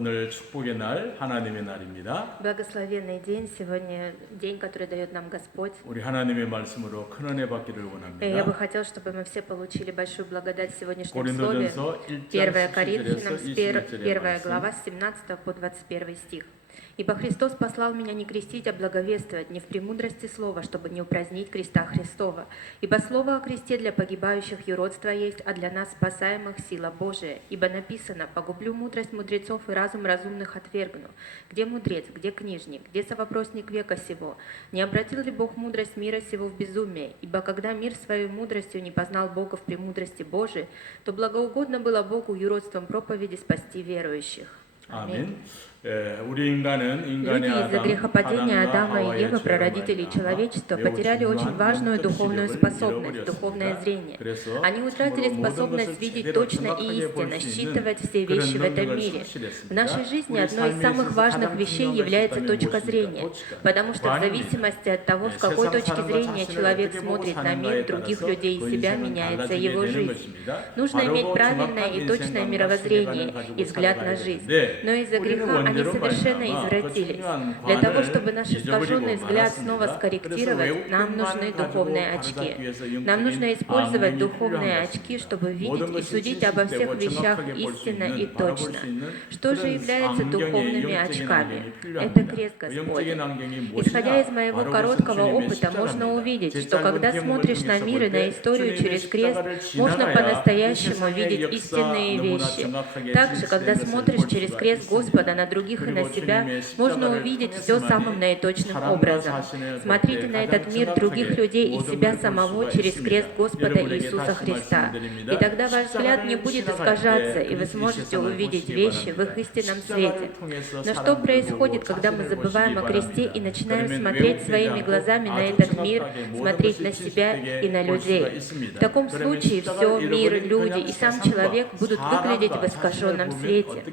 오늘 축복의 날, 하나님의 날입니다. Благословенный день, сегодня день, который дает нам Господь. 우리 하나님의 말씀으로 큰 은혜 받기를 И я бы 원합니다. хотел, чтобы мы все получили большую благодать в сегодняшнем слове. 고린도전서 1장 1 17절에서 Коринфянам, 21절의 1 말씀. глава, с 17 по 21 стих. «Ибо Христос послал меня не крестить, а благовествовать, не в премудрости слова, чтобы не упразднить креста Христова. Ибо слово о кресте для погибающих юродство есть, а для нас спасаемых сила Божия. Ибо написано, погублю мудрость мудрецов и разум разумных отвергну. Где мудрец, где книжник, где совопросник века сего? Не обратил ли Бог мудрость мира сего в безумие? Ибо когда мир своей мудростью не познал Бога в премудрости Божией, то благоугодно было Богу юродством проповеди спасти верующих. 아멘. Люди из-за грехопадения Адама и Евы, прародителей человечества, потеряли очень важную духовную способность, духовное зрение. Они утратили способность видеть точно и истинно, считывать все вещи в этом мире. В нашей жизни одной из самых важных вещей является точка зрения, потому что в зависимости от того, с какой точки зрения человек смотрит на мир, других людей и себя, меняется его жизнь. Нужно иметь правильное и точное мировоззрение и взгляд на жизнь. Но из-за греха они совершенно извратились. Для того, чтобы наш искаженный взгляд снова скорректировать, нам нужны духовные очки. Нам нужно использовать духовные очки, чтобы видеть и судить обо всех вещах истинно и точно. Что же является духовными очками? Это крест Господень. Исходя из моего короткого опыта, можно увидеть, что когда смотришь на мир и на историю через крест, можно по-настоящему видеть истинные вещи. Также, когда смотришь через крест Господа на других других и на себя, можно увидеть все самым наиточным образом. Смотрите на этот мир других людей и себя самого через крест Господа Иисуса Христа. И тогда ваш взгляд не будет искажаться, и вы сможете увидеть вещи в их истинном свете. Но что происходит, когда мы забываем о кресте и начинаем смотреть своими глазами на этот мир, смотреть на себя и на людей? В таком случае все, мир, люди и сам человек будут выглядеть в искаженном свете.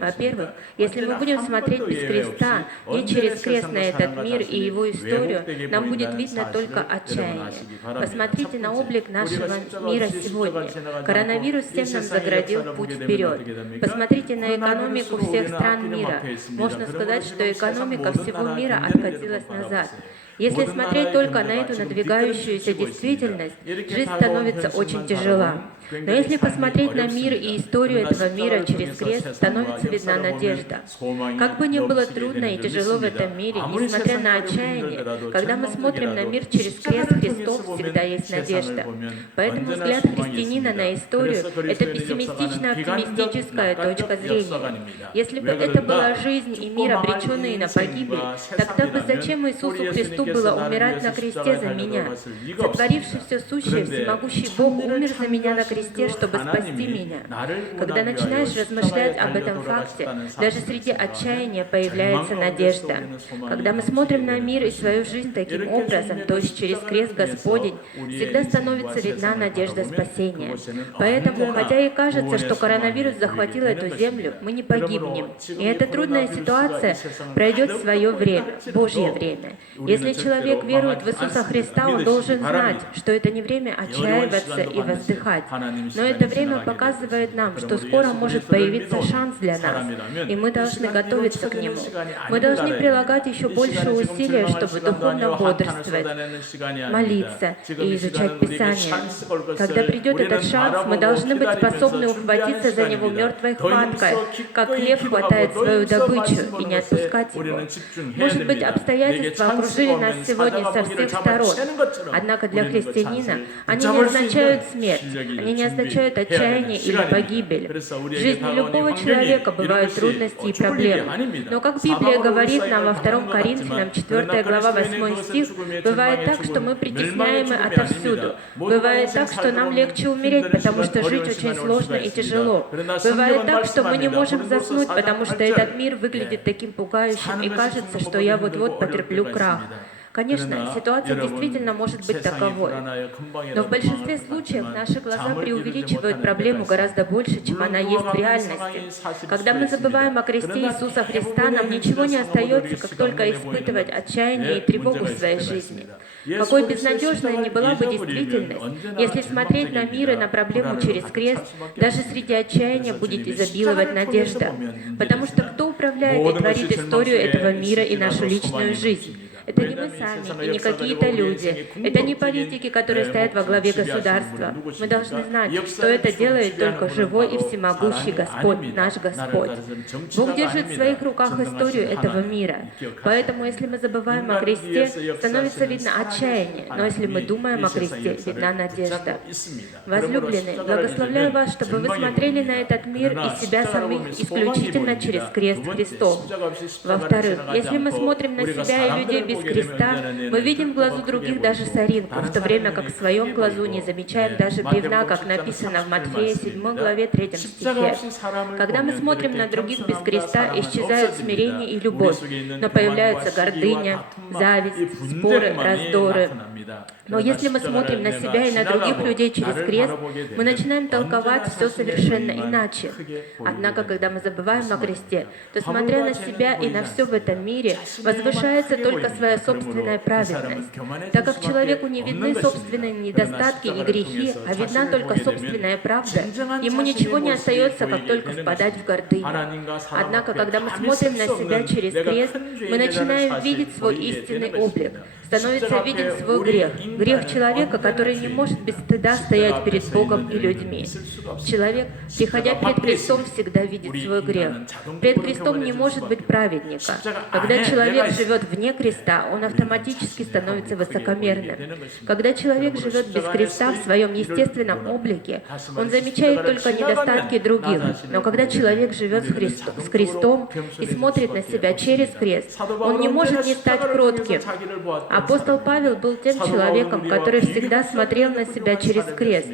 Во-первых, если мы будем смотреть без креста и через крест на этот мир и его историю, нам будет видно только отчаяние. Посмотрите на облик нашего мира сегодня. Коронавирус всем нам заградил путь вперед. Посмотрите на экономику всех стран мира. Можно сказать, что экономика всего мира откатилась назад. Если смотреть только на эту надвигающуюся действительность, жизнь становится очень тяжела. Но если посмотреть на мир и историю этого мира через крест, становится видна надежда. Как бы ни было трудно и тяжело в этом мире, несмотря на отчаяние, когда мы смотрим на мир через крест Христов, всегда есть надежда. Поэтому взгляд христианина на историю – это пессимистично-оптимистическая точка зрения. Если бы это была жизнь и мир, обреченные на погибель, тогда бы зачем Иисусу Христу было умирать на кресте за меня? Сотворивший все сущее, всемогущий Бог умер за меня на кресте, чтобы спасти меня. Когда начинаешь размышлять об этом факте, даже среди отчаяния появляется надежда. Когда мы смотрим на мир и свою жизнь таким образом, то есть через крест Господень всегда становится видна надежда спасения. Поэтому, хотя и кажется, что коронавирус захватил эту землю, мы не погибнем. И эта трудная ситуация пройдет свое время, Божье время. Если человек верует в Иисуса Христа, он должен знать, что это не время отчаиваться и воздыхать. Но это время показывает нам, что скоро может появиться шанс для нас. И мы должны готовиться к нему. Мы должны прилагать еще больше усилия, чтобы духовно бодрствовать, молиться и изучать Писание. Когда придет этот шанс, мы должны быть способны ухватиться за него мертвой хваткой, как лев хватает свою добычу и не отпускать его. Может быть, обстоятельства окружили нас сегодня со всех сторон. Однако для христианина они не означают смерть, они не означают отчаяние или погибель. В жизни любого человека бывают трудности и проблемы проблем. Но как Библия говорит нам во 2 Коринфянам, 4 глава, 8 стих, бывает так, что мы притесняемы отовсюду. Бывает так, что нам легче умереть, потому что жить очень сложно и тяжело. Бывает так, что мы не можем заснуть, потому что этот мир выглядит таким пугающим и кажется, что я вот-вот потерплю крах. Конечно, ситуация действительно может быть таковой. Но в большинстве случаев наши глаза преувеличивают проблему гораздо больше, чем она есть в реальности. Когда мы забываем о кресте Иисуса Христа, нам ничего не остается, как только испытывать отчаяние и тревогу в своей жизни. Какой безнадежной не была бы действительность, если смотреть на мир и на проблему через крест, даже среди отчаяния будет изобиловать надежда. Потому что кто управляет и творит историю этого мира и нашу личную жизнь? Это не мы сами и не какие-то люди. Это не политики, которые стоят во главе государства. Мы должны знать, что это делает только живой и всемогущий Господь, наш Господь. Бог держит в своих руках историю этого мира. Поэтому, если мы забываем о кресте, становится видно отчаяние. Но если мы думаем о кресте, видна надежда. Возлюбленные, благословляю вас, чтобы вы смотрели на этот мир и себя самих исключительно через крест Христов. Во-вторых, если мы смотрим на себя и людей без из креста, мы видим в глазу других даже соринку, в то время как в своем глазу не замечаем даже бревна, как написано в Матфея 7 главе 3 стихе. Когда мы смотрим на других без креста, исчезают смирение и любовь, но появляются гордыня, зависть, споры, раздоры. Но если мы смотрим на себя и на других людей через крест, мы начинаем толковать все совершенно иначе. Однако, когда мы забываем о кресте, то, смотря на себя и на все в этом мире, возвышается только своя свое собственное праведность. Так как человеку не видны собственные недостатки и грехи, а видна только собственная правда, ему ничего не остается, как только впадать в гордыню. Однако, когда мы смотрим на себя через крест, мы начинаем видеть свой истинный облик — становится виден свой грех, грех человека, который не может без стыда стоять перед Богом и людьми. Человек, приходя перед Христом, всегда видит свой грех. Перед Христом не может быть праведника. Когда человек живет вне креста, он автоматически становится высокомерным. Когда человек живет без креста в своем естественном облике, он замечает только недостатки других. Но когда человек живет с, Христо, с крестом и смотрит на себя через крест, он не может не стать кротким, а Апостол Павел был тем человеком, который всегда смотрел на себя через крест.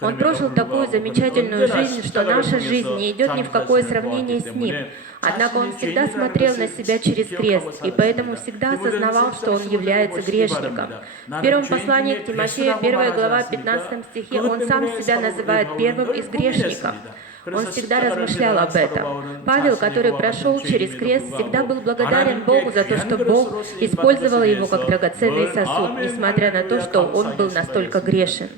Он прожил такую замечательную жизнь, что наша жизнь не идет ни в какое сравнение с ним. Однако он всегда смотрел на себя через крест, и поэтому всегда осознавал, что он является грешником. В первом послании к Тимофею, 1 глава, 15 стихе, он сам себя называет первым из грешников. Он всегда размышлял об этом. Павел, который прошел через крест, всегда был благодарен Богу за то, что Бог использовал его как драгоценный сосуд, несмотря на то, что он был настолько грешен.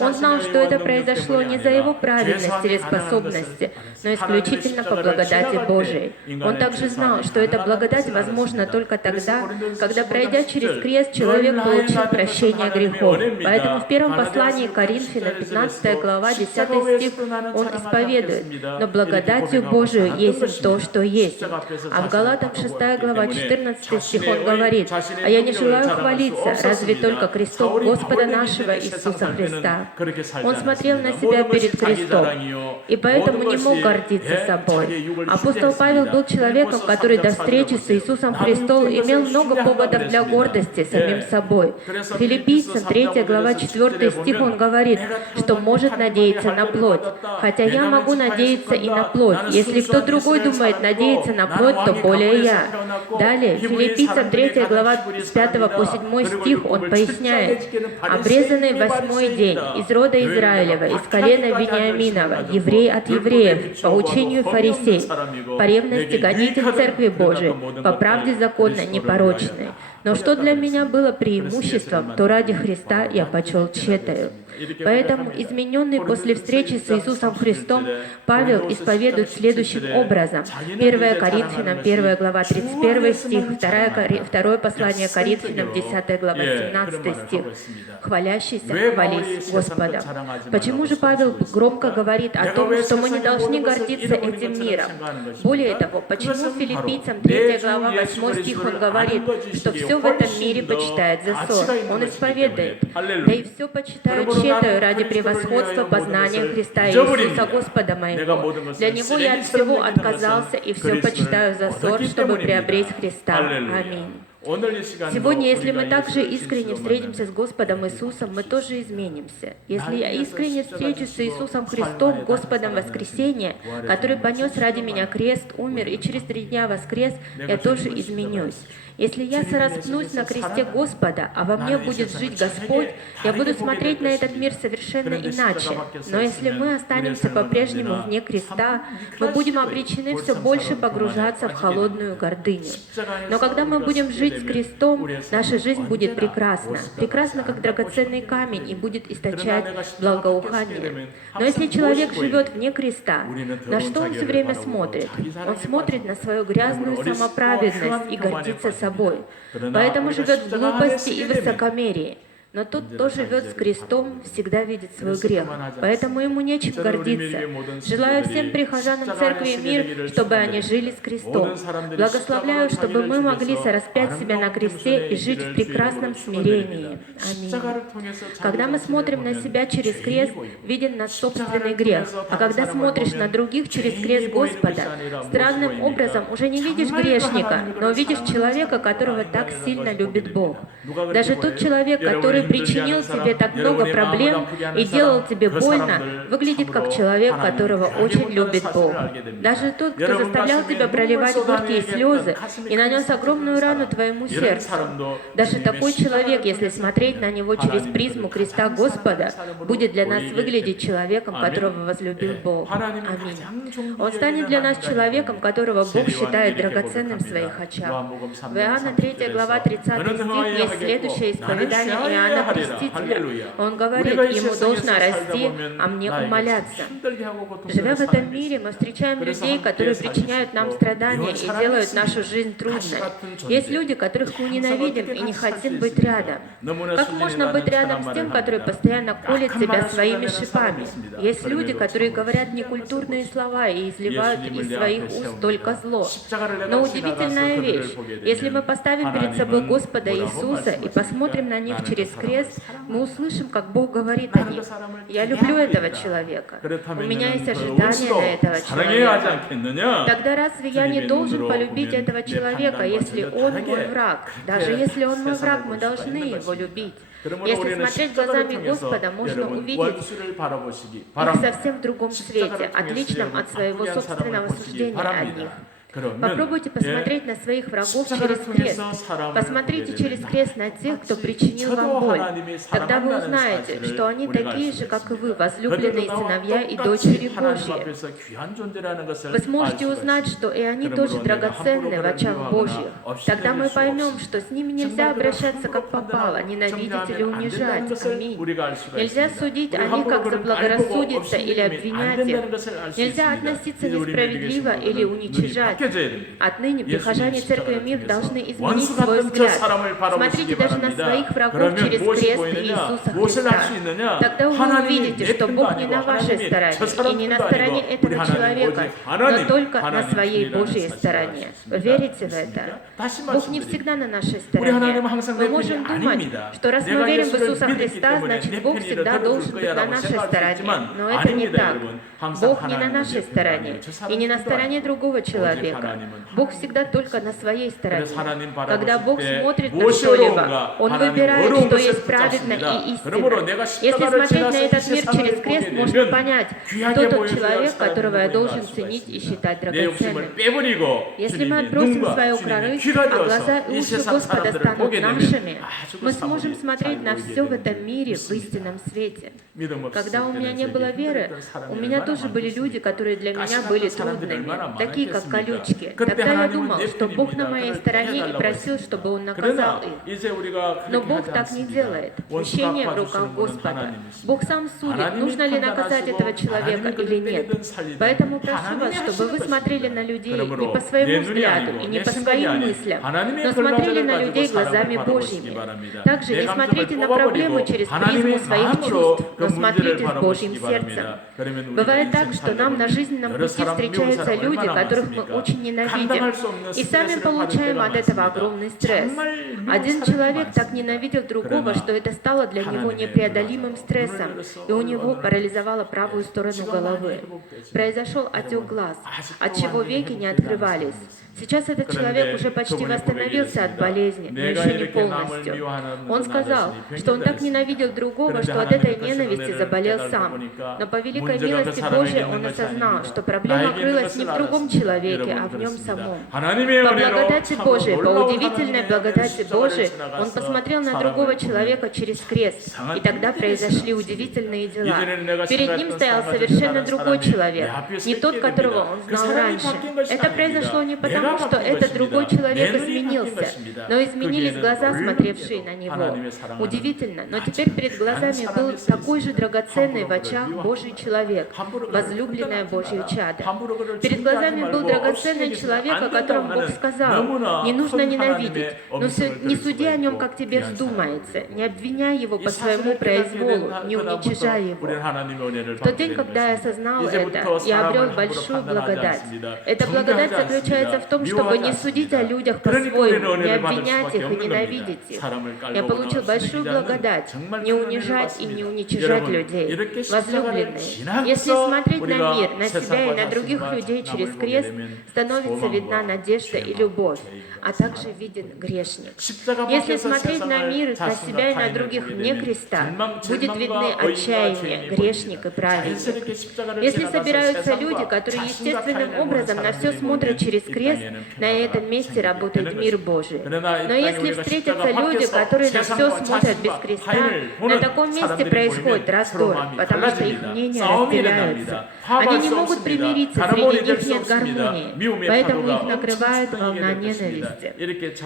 Он знал, что это произошло не за его праведность или способности, но исключительно по благодати Божией. Он также знал, что эта благодать возможна только тогда, когда, пройдя через крест, человек получил прощение грехов. Поэтому в первом послании Коринфянам, 15 глава, 10 стих, он исповедует, но благодатью Божию есть то, что есть. А в Галатам 6 глава 14 стих он говорит, а я не желаю хвалиться, разве только крестом Господа нашего Иисуса Христа. Он смотрел на себя перед крестом, и поэтому не мог гордиться собой. Апостол Павел был человеком, который до встречи с Иисусом Христом имел много поводов для гордости самим собой. Филиппийцам 3 глава 4 стих он говорит, что может надеяться на плоть. Хотя я могу надеяться и на плоть. Если кто другой думает надеяться на плоть, то более я. Далее, Филиппийцам 3 глава с 5 по 7 стих он поясняет, «Обрезанный восьмой день, из рода Израилева, из колена Вениаминова, еврей от евреев, по учению фарисей, по ревности гонитель Церкви Божией, по правде законно непорочной. Но что для меня было преимуществом, то ради Христа я почел тщетою». Поэтому, измененный после встречи с Иисусом Христом, Павел исповедует следующим образом. 1 Коринфянам, 1 глава, 31 стих, 2, Кори- второе послание Коринфянам, 10 глава, 17 стих. «Хвалящийся, хвались Господом». Почему же Павел громко говорит о том, что мы не должны гордиться этим миром? Более того, почему филиппийцам 3 глава 8 стих он говорит, что все в этом мире почитает за сон? Он исповедует, да и все почитают тщетою ради превосходства познания Христа Иисуса Господа моего. Для Него я от всего отказался и все почитаю за ссор, чтобы приобрести Христа. Аминь. Сегодня, если мы также искренне встретимся с Господом Иисусом, мы тоже изменимся. Если я искренне встречусь с Иисусом Христом, Господом воскресения, который понес ради меня крест, умер и через три дня воскрес, я тоже изменюсь. Если я сораспнусь на кресте Господа, а во мне будет жить Господь, я буду смотреть на этот мир совершенно иначе. Но если мы останемся по-прежнему вне креста, мы будем обречены все больше погружаться в холодную гордыню. Но когда мы будем жить с крестом, наша жизнь будет прекрасна. Прекрасна, как драгоценный камень, и будет источать благоухание. Но если человек живет вне креста, на что он все время смотрит? Он смотрит на свою грязную самоправедность и гордится собой. Поэтому живет в глупости и высокомерии. Но тот, кто живет с крестом, всегда видит свой грех, поэтому ему нечем гордиться. Желаю всем прихожанам церкви мир, чтобы они жили с крестом. Благословляю, чтобы мы могли сораспять себя на кресте и жить в прекрасном смирении. Аминь. Когда мы смотрим на себя через крест, виден наш собственный грех. А когда смотришь на других через крест Господа, странным образом уже не видишь грешника, но видишь человека, которого так сильно любит Бог. Даже тот человек, который причинил тебе так много проблем и делал тебе больно, выглядит как человек, которого очень любит Бог. Даже тот, кто заставлял тебя проливать горькие слезы и нанес огромную рану твоему сердцу. Даже такой человек, если смотреть на него через призму креста Господа, будет для нас выглядеть человеком, которого возлюбил Бог. Аминь. Он станет для нас человеком, которого Бог считает драгоценным в своих очах. В Иоанна 3 глава 30 стих есть следующее исповедание Иоанна Крестителя. Он говорит, ему должно расти, а мне умоляться. Живя в этом мире, мы встречаем людей, которые причиняют нам страдания и делают нашу жизнь трудной. Есть люди, которых мы ненавидим и не хотим быть рядом. Как можно быть рядом с тем, который постоянно колет тебя своими шипами? Есть люди, которые говорят некультурные слова и изливают из своих уст только зло. Но удивительная вещь, если мы поставим перед собой Господа Иисуса и посмотрим на них через крест, мы услышим, как Бог говорит о них. Я люблю этого человека. У меня есть ожидание на этого человека. Тогда разве я не должен полюбить этого человека, если он мой враг? Даже если он мой враг, мы должны его любить. Если смотреть глазами Господа, можно увидеть их совсем в другом свете, отличном от своего собственного суждения о них. Попробуйте посмотреть на своих врагов через крест. Посмотрите через крест на тех, кто причинил вам боль. Тогда вы узнаете, что они такие же, как и вы, возлюбленные сыновья и дочери Божьи. Вы сможете узнать, что и они тоже драгоценны в очах Божьих. Тогда мы поймем, что с ними нельзя обращаться как попало, ненавидеть или унижать. Аминь. Нельзя судить о них, как заблагорассудится, или обвинять их. Нельзя относиться несправедливо или уничижать. Отныне прихожане Церкви Мир должны изменить свой взгляд. Смотрите даже на своих врагов через крест Иисуса Христа. Тогда вы увидите, что Бог не на вашей стороне и не на стороне этого человека, но только на своей Божьей стороне. Вы верите в это? Бог не всегда на нашей стороне. Мы можем думать, что раз мы верим в Иисуса Христа, значит Бог всегда должен быть на нашей стороне. Но это не так. Бог не на нашей стороне и не на стороне другого человека человека. Бог всегда только на своей стороне. Когда Бог смотрит на что-либо, Он выбирает, а что есть праведно и истинно. Если смотреть на этот мир через крест, можно понять, кто тот человек, которого я должен ценить и считать драгоценным. Если мы отбросим свою корысть, а глаза и уши Господа станут нашими, мы сможем смотреть на все в этом мире в истинном свете. Когда у меня не было веры, у меня тоже были люди, которые для меня были трудными, такие как Калю дочке. Тогда я думал, что Бог на моей стороне и просил, чтобы Он наказал их. Но Бог так не делает. Мщение в руках Господа. Бог сам судит, нужно ли наказать этого человека или нет. Поэтому прошу вас, чтобы вы смотрели на людей не по своему взгляду и не по своим мыслям, но смотрели на людей глазами Божьими. Также не смотрите на проблемы через призму своих чувств, но смотрите с Божьим сердцем. Бывает так, что нам на жизненном пути встречаются люди, которых мы очень очень ненавидим. И сами получаем от этого огромный стресс. Один человек так ненавидел другого, что это стало для него непреодолимым стрессом, и у него парализовало правую сторону головы. Произошел отек глаз, от чего веки не открывались. Сейчас этот человек уже почти восстановился от болезни, но еще не полностью. Он сказал, что он так ненавидел другого, что от этой ненависти заболел сам. Но по великой милости Божией он осознал, что проблема крылась не в другом человеке, а в нем самом. По благодати Божией, по удивительной благодати Божией, он посмотрел на другого человека через крест, и тогда произошли удивительные дела. Перед ним стоял совершенно другой человек, не тот, которого он знал раньше. Это произошло не потому, что этот другой человек изменился, но изменились глаза, смотревшие на него. Удивительно, но теперь перед глазами был такой же драгоценный в очах Божий человек, возлюбленное Божье чадо. Перед глазами был драгоценный человек, о котором Бог сказал, не нужно ненавидеть, но не суди о нем, как тебе вздумается, не обвиняй его по своему произволу, не уничижай его. В тот день, когда я осознал это, я обрел большую благодать. Эта благодать заключается в том, чтобы не судить о людях по-своему, не обвинять их и ненавидеть их. Я получил большую благодать не унижать и не уничижать людей. Возлюбленные, если смотреть на мир, на себя и на других людей через крест, становится видна надежда и любовь, а также виден грешник. Если смотреть на мир, на себя и на других вне креста, будет видны отчаяние, грешник и праведник. Если собираются люди, которые естественным образом на все смотрят через крест, на этом месте работает мир Божий. Но если встретятся люди, которые на все смотрят без креста, на таком месте происходит раздор, потому что их мнения разделяются. Они не могут примириться, среди них нет гармонии, поэтому их накрывает волна ненависти.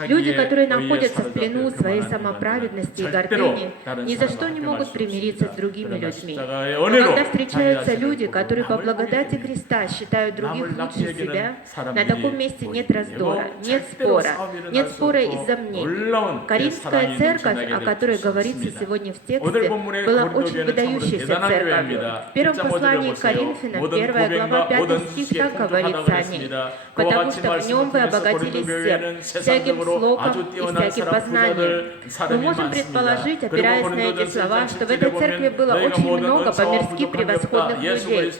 Люди, которые находятся в плену своей самоправедности и гордыни, ни за что не могут примириться с другими людьми. Но когда встречаются люди, которые по благодати креста считают других лучше себя, на таком месте нет раздора, нет спора, нет спора из-за мнений. Коринфская церковь, о которой говорится сегодня в тексте, была очень выдающейся церковью. В первом послании Коринфянам, первая глава, 5 стих, так говорится о ней. «Потому что в нем вы обогатились всем, всяким слогом и всяким познанием». Мы можем предположить, опираясь на эти слова, что в этой церкви было очень много по-мирски превосходных людей.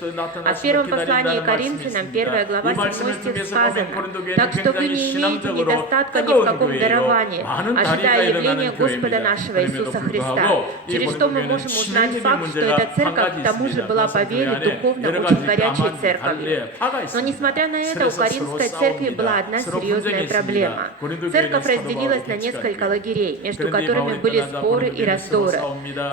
А в первом послании Коринфянам, первая глава, 7 стих сказано, «Так что вы не имеете недостатка ни в каком даровании, ожидая явления Господа нашего Иисуса Христа». Через что мы можем узнать факт, что эта церковь к тому же была по вере духовно очень горячей церковью. Но несмотря на это, у Коринфской церкви была одна серьезная проблема. Церковь разделилась на несколько лагерей, между которыми были споры и раздоры.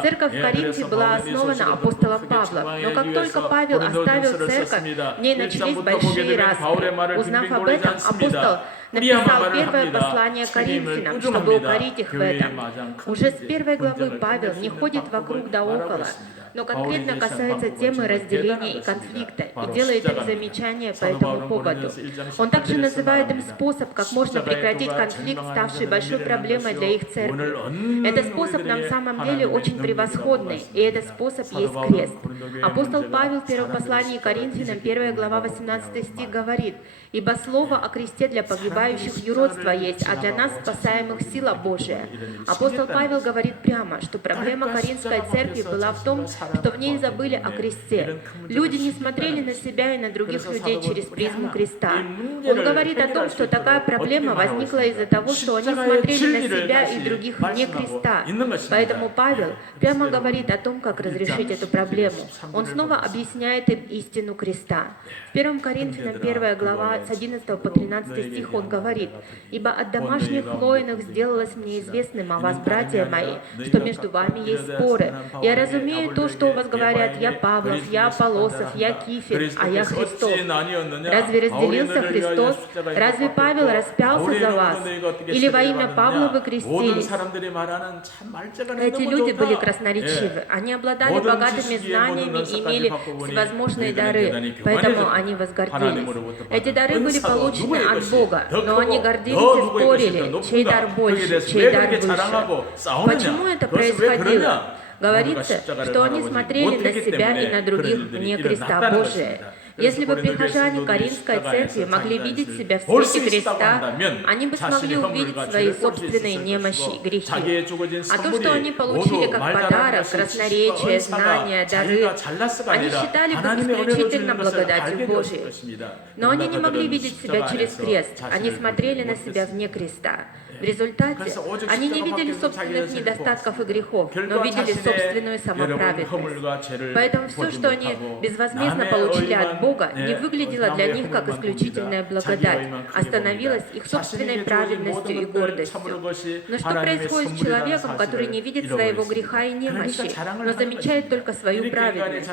Церковь в Коринфе была основана апостолом Павлом, но как только Павел оставил церковь, в ней начались большие распри. Узнав об этом, апостол написал первое послание Коринфянам, чтобы укорить их в этом. Уже с первой главы Павел не ходит вокруг да около, но конкретно касается темы разделения и конфликта. И делает им замечания по этому поводу. Он также называет им способ, как можно прекратить конфликт, ставший большой проблемой для их церкви. Этот способ на самом деле очень превосходный, и этот способ есть крест. Апостол Павел в первом послании Коринфянам, 1 глава 18 стих говорит, «Ибо слово о кресте для погибающих юродство есть, а для нас спасаемых сила Божия». Апостол Павел говорит прямо, что проблема Коринфской церкви была в том, что в ней забыли о кресте. Люди не смотрели на себя и на других людей через призму креста. Он говорит о том, что такая проблема возникла из-за того, что они смотрели на себя и других вне креста. Поэтому Павел прямо говорит о том, как разрешить эту проблему. Он снова объясняет им истину креста. В 1 Коринфянам 1 глава с 11 по 13 стих он говорит, «Ибо от домашних воинов сделалось мне известным о вас, братья мои, что между вами есть споры. Я разумею то, что у вас говорят, я Павлов, я Аполосов, я Кифер, а я Христов. Разве разделился Христос? Разве Павел распялся за вас? Или во имя Павла вы крестились? Эти люди были красноречивы. Они обладали богатыми знаниями и имели всевозможные дары, поэтому они возгордились. Эти дары были получены от Бога, но они гордились и спорили, чей дар больше, чей дар выше. Почему это происходило? Говорится, что они смотрели на себя и на других вне креста Божия. Если бы прихожане Каринской церкви могли видеть себя в свете креста, они бы смогли увидеть свои собственные немощи и грехи. А то, что они получили как подарок, красноречие, знания, дары, они считали бы исключительно благодатью Божией. Но они не могли видеть себя через крест, они смотрели на себя вне креста. В результате они не видели собственных недостатков и грехов, но видели собственную самоправедность. Поэтому все, что они безвозмездно получили от Бога, не выглядело для них как исключительная благодать, а становилось их собственной праведностью и гордостью. Но что происходит с человеком, который не видит своего греха и немощи, но замечает только свою праведность?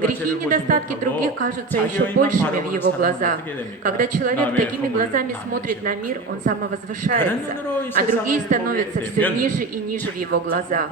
Грехи и недостатки других кажутся еще большими в его глазах. Когда человек такими глазами смотрит на мир, он самовозвышается, а другие становятся все ниже и ниже в его глазах.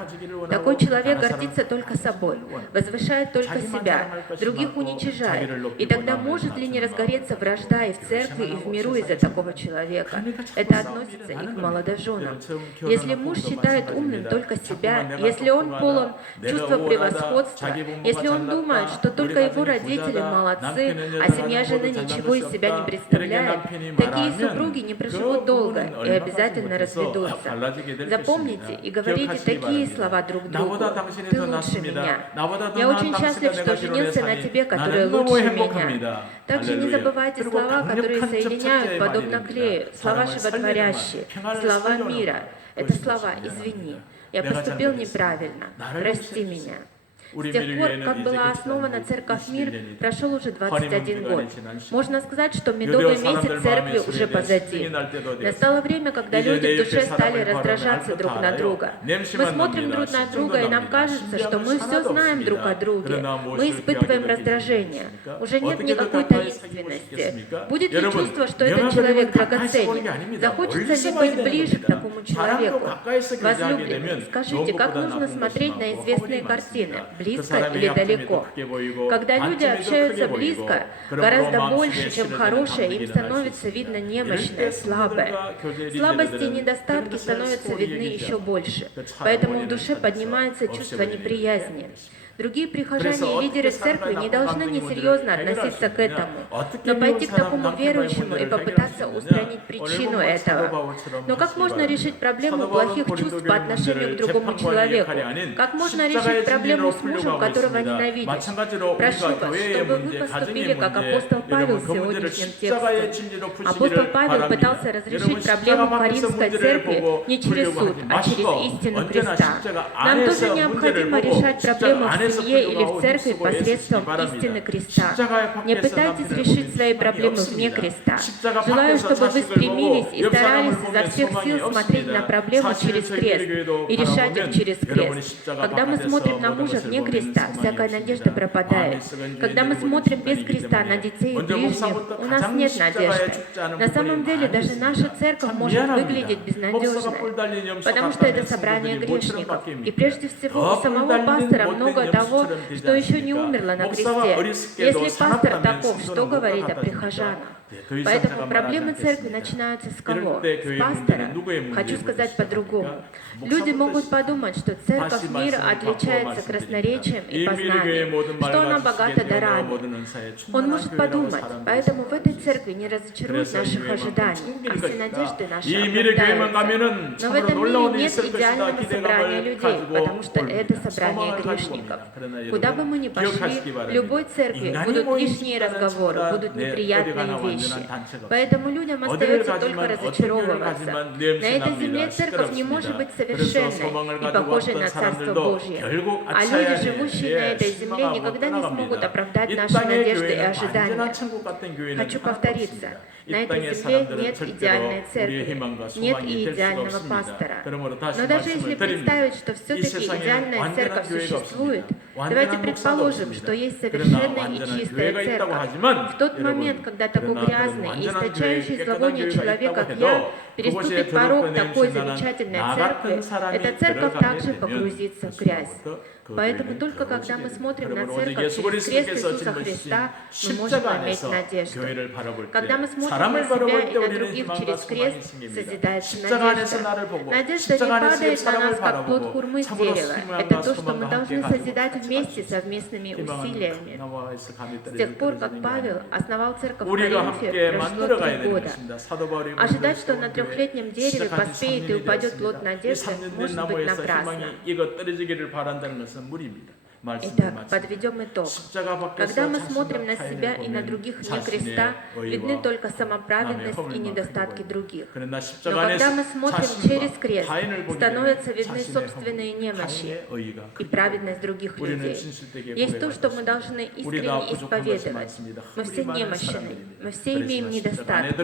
Такой человек гордится только собой, возвышает только себя, других уничижает. И тогда может ли не разгореться вражда и в церкви, и в миру из-за такого человека? Это относится и к молодоженам. Если муж считает умным только себя, если он полон чувства превосходства, если он думает, что только его родители молодцы, а семья жены ничего из себя не представляет, такие супруги не проживут долго и обязательно разведутся. Запомните и говорите такие слова друг другу. Ты лучше меня. Я очень счастлив, что женился на тебе, который лучше меня. Также не забывайте слова, которые соединяют подобно клею, слова животворящие, слова мира. Это слова «извини». Я поступил неправильно. Прости меня. С тех пор, как была основана Церковь Мир, прошел уже 21 год. Можно сказать, что медовый месяц Церкви уже позади. Настало время, когда люди в душе стали раздражаться друг на друга. Мы смотрим друг на друга, и нам кажется, что мы все знаем друг о друге. Мы испытываем раздражение. Уже нет никакой таинственности. Будет ли чувство, что этот человек драгоценен? Захочется ли быть ближе к такому человеку? Возлюбленный, скажите, как нужно смотреть на известные картины? Близко или далеко. Когда люди общаются близко, гораздо больше, чем хорошее, им становится видно немощное, слабое. Слабости и недостатки становятся видны еще больше. Поэтому в душе поднимается чувство неприязни. Другие прихожане и лидеры церкви не должны несерьезно относиться к этому, но пойти к такому верующему и попытаться устранить причину этого. Но как можно решить проблему плохих чувств по отношению к другому человеку? Как можно решить проблему с мужем, которого ненавидишь? Прошу вас, чтобы вы поступили как апостол Павел в сегодняшнем тексте. Апостол Павел пытался разрешить проблему Каринской церкви не через суд, а через истину креста. Нам тоже необходимо решать проблему в семье или в церкви посредством истины креста. Не пытайтесь решить свои проблемы вне креста. Желаю, чтобы вы стремились и старались изо всех сил смотреть на проблему через крест и решать их через крест. Когда мы смотрим на мужа вне креста, всякая надежда пропадает. Когда мы смотрим без креста на детей и ближних, у нас нет надежды. На самом деле, даже наша церковь может выглядеть безнадежной, потому что это собрание грешников. И прежде всего, у самого пастора много того, что еще не умерло на кресте. Если пастор таков, что говорить о прихожанах? Поэтому проблемы церкви начинаются с кого? С пастора. Хочу сказать по-другому. Люди могут подумать, что церковь мира отличается красноречием и познанием, что она богата дарами. Он может подумать, поэтому в этой церкви не разочаруют наших ожиданий, а все надежды наши оправдаются. Но в этом мире нет идеального собрания людей, потому что это собрание грешников. Куда бы мы ни пошли, любой церкви будут лишние разговоры, будут неприятные идеи пищи. Поэтому людям остается только разочаровываться. На этой земле церковь не может быть совершенной и похожей на Царство Божье. А люди, живущие на этой земле, никогда не смогут оправдать наши надежды и ожидания. Хочу повториться. На этой земле нет идеальной церкви, нет и идеального пастора. Но даже если представить, что все-таки идеальная церковь существует, давайте предположим, что есть совершенная и чистая церковь. В тот момент, когда такого грязный, и источающий зловоние человек, как я, переступит порог такой замечательной церкви, эта церковь также погрузится в грязь. Поэтому только когда мы смотрим на церковь через крест Иисуса Христа, мы можем иметь надежду. Когда мы смотрим на себя и на других через крест, созидается надежда. Надежда не падает на нас, как плод хурмы с дерева. Это то, что мы должны созидать вместе совместными усилиями. С тех пор, как Павел основал церковь в Коринфе, прошло три года. Ожидать, что на трехлетнем дереве поспеет и упадет плод надежды, может быть напрасно. 물입니다. Итак, подведем итог. Когда мы смотрим на себя и на других вне креста, видны только самоправедность и недостатки других. Но когда мы смотрим через крест, становятся видны собственные немощи и праведность других людей. Есть то, что мы должны искренне исповедовать. Мы все немощны, мы все имеем недостатки.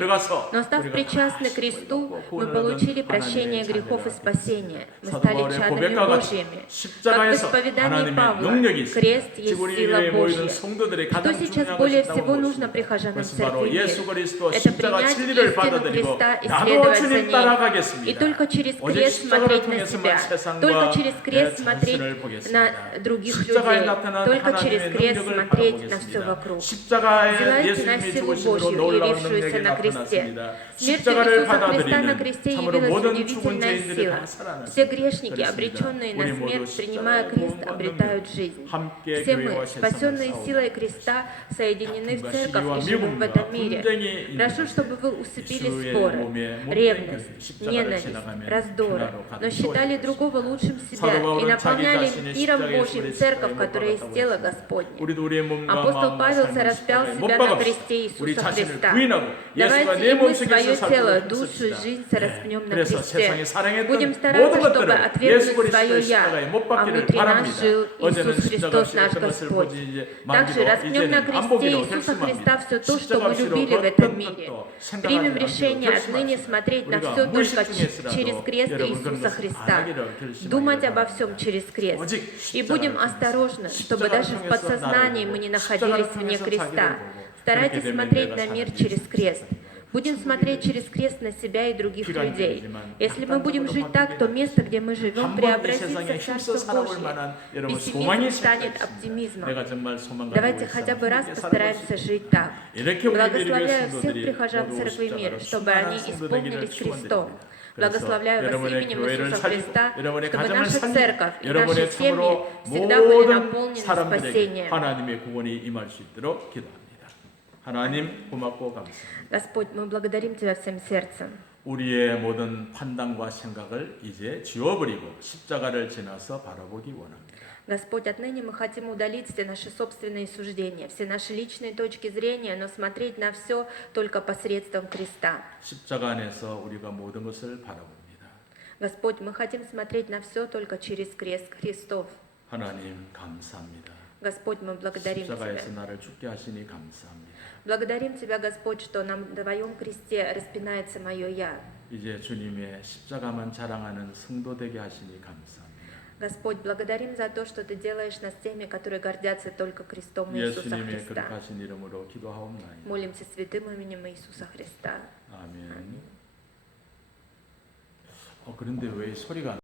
Но став причастны к кресту, мы получили прощение грехов и спасение. Мы стали чадами Божьими. Как в исповедании Павла, 능력이 있습니다. крест есть 지금 우리 сила 교회에 모이는 Божья. 성도들의 Что 가장 сейчас 중요한 более 것이 всего 있다고 нужно 무엇입니까? прихожанам 그것은 바로 церкви 예수 мира? 그리스도 Это 십자가 принять 진리를 истину 받아들이고 Христа и 나도 следовать за 주님 ней. И 따라가겠습니다. только через 오직 крест 십자가를 смотреть на 통해서만 себя, 세상과 только через 내 крест смотреть 자신을 보겠습니다. на других 십자가에 людей, 나타난 только через 하나님의 крест 능력을 смотреть на все 바라보겠습니다. вокруг. 십자가에 Взирайте на 예수님이 силу 죽으심으로 Божью, 놀라운 явившуюся 능력이 на кресте. 나타났습니다. Смертью 십자가를 Иисуса Христа на 받아들이는 кресте 참으로 явилась 모든 죽은 удивительная 죄인들이 сила. 다 살아났습니다. Все грешники, 그렇습니다. обреченные на 우리 모두 смерть, принимая 십자가의 крест, 구원과 обретают 능력, жизнь. Все мы, спасенные силой креста, соединены в церковь и живем в этом мире. Прошу, чтобы вы усыпили споры, ревность, ненависть, раздоры, но считали другого лучшим себя и наполняли миром Божьим церковь, которая из тела Господня. Апостол Павел распял себя на кресте Иисуса Христа. Давайте и мы свое тело, душу и жизнь распнем на кресте. Будем стараться, чтобы отвергнуть свое «я», а внутри нас жил Иисус. Иисус Христос наш Господь. Также разгнем на кресте Иисуса Христа все то, что мы любили в этом мире. Примем решение отныне смотреть на все только через крест Иисуса Христа, думать обо всем через крест. И будем осторожны, чтобы даже в подсознании мы не находились вне креста. Старайтесь смотреть на мир через крест будем смотреть через крест на себя и других людей. Если мы будем жить так, то место, где мы живем, преобразится в Царство Божье. Пессимизм станет оптимизмом. Давайте хотя бы раз постараемся жить так. Благословляю всех прихожан Церкви мира, чтобы они исполнились Христом. Благословляю вас именем Иисуса Христа, чтобы наша церковь и наши семьи всегда были наполнены спасением. 하나님의 구원이 임할 수 있도록 기도합니다. 하나님 고맙고 감사합니다. Господь, мы благодарим Тебя всем сердцем. 우리의 모든 판단과 생각을 이제 지워버리고 십자가를 지나서 바라보기 원합니다. Господь, отныне мы хотим удалить все наши собственные суждения, все наши личные точки зрения, но смотреть на все только посредством креста. 십자가 안에서 우리가 모든 것을 바라봅니다. Господь, мы хотим смотреть на все только через крест Христов. 하나님 감사합니다. Господь, мы благодарим Тебя. 십자가에서 나를 죽게 하시니 감사합니다. Благодарим Тебя, Господь, что на Твоем кресте распинается мое «Я». 이제 주님의 십자가만 자랑하는 성도 되게 하시니 감사합니다. Господь, благодарим за то, что Ты делаешь нас теми, которые гордятся только крестом Иисуса 예수님의 Христа. 거룩하신 이름으로 기도하옵나이다. Молимся святым именем Иисуса Христа. 아멘. 어, 그런데 왜 소리가 안